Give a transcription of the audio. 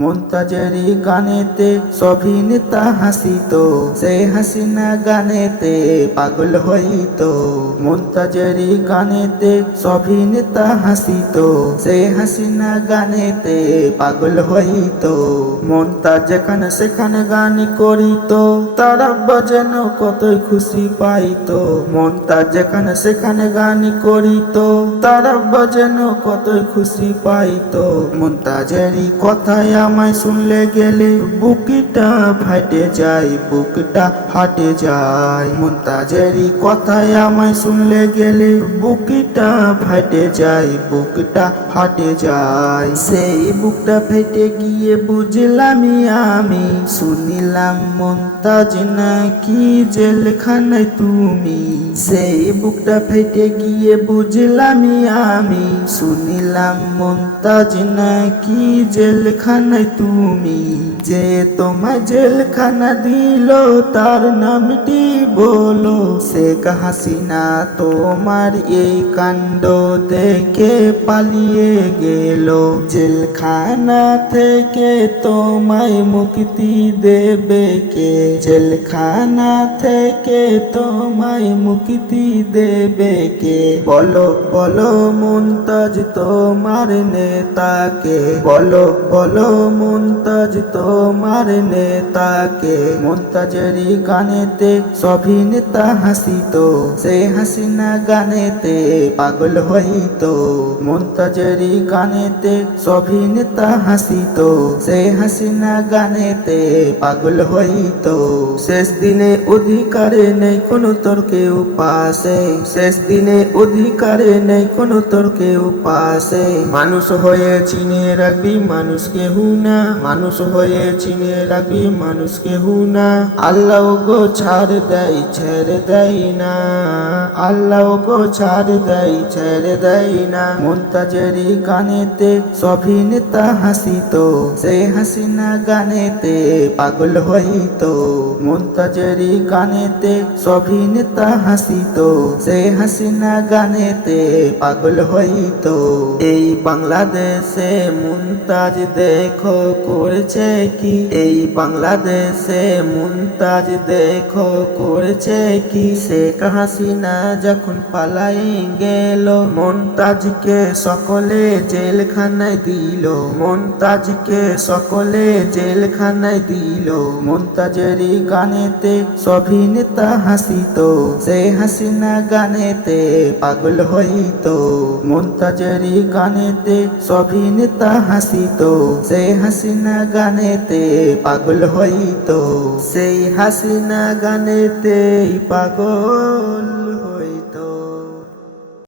মুনতাজেরি গানেতে সভিনেতা হাসিত, সেই হাসিনা গানেতে পাগল হইত। মুনতাজেরি গানেতে সভিনেতা হাসিত, সেই হাসিনা গানেতে পাগল হইত। মুনতাজ যেখানে সেখানে গান করিত, তারা যেন কতই খুশি পাইত। মুনতাজ যেখানে সেখানে গান করিত, তারা যেন কতই খুশি পাইত। মুনতাজেরি কথায় আমায় শুনলে গেলে বুকটা ফাটে যায়, বুকটা ফাটে যায়। মুনতাজেরি কথায় আমায় শুনলে গেলে বুকটা ফাটে যায়, বুকটা ফাটে যায়। সেই বুকটা ফেটে গিয়ে বুঝলাম আমি, শুনিলাম মুনতাজ নাকি জেলখানায় তুমি। সেই বুকটা ফেটে গিয়ে বুঝলাম আমি, শুনিলাম মুনতাজ নাকি জেলখানায় তুমি। যে তোমায় জেলখানা দিল তার নামটি বলো, শেখ হাসিনা তোমার এই কাণ্ড দেখে পালিয়ে গেল। জেলখানা থেকে তোমায় মুক্তি দেবে কে? জেলখানা থেকে তোমায় মুক্তি দেবে কে? বলো বলো মুনতাজ তোমার নেতাকে, বলো বলো মুনতাজ তোমার নেতাকে। মুনতাজেরি গানেতে সভিনেতা হাসিত, সেই হাসিনা গানেতে পাগল হইত। মুনতাজেরি গানেতে সভিনেতা হাসিত, সেই হাসিনা গানেতে পাগল হইত। শেষ দিনে অধিকারে নেই কোনো তোর কেউ পাশে, শেষ দিনে অধিকারে নেই কোনো তোর কেউ পাশে। মানুষ হয়ে চিনে রাখবি মানুষকে হুনা, মানুষ হয়ে চিনে রাখবি মানুষকে হুনা। আল্লাহ গো ছাড় দেয় ছেড়ে দেয় না, আল্লাহ গো ছাড় দেয় ছেড়ে দেয় না। মুনতাজেরি গানেতে সভিনেতা হাসিত, সেই হাসিনা গানেতে পাগল হইত। মুনতাজেরি গানেতে সভিনেতা হাসিত, সেই হাসিনা গানেতে পাগল হইত। এই বাংলাদেশে মুনতাজ দেখো করেছে কি, এই বাংলাদেশে মুনতাজ দেখো করেছে কি। শেখ হাসিনা যখন পালাই গেল, মুনতাজকে সকলে জেলখানায় দিল, মুনতাজকে সকলে জেলখানায় দিল। মুনতাজেরি গানেতে সভিনেতা হাসিত, সেই হাসিনা গানেতে পাগল হইত। মুনতাজেরি গানেতে সভিনেতা হাসিত, সেই হাসিনা গানেতে পাগল হইত। সেই হাসিনা গানেতে পাগল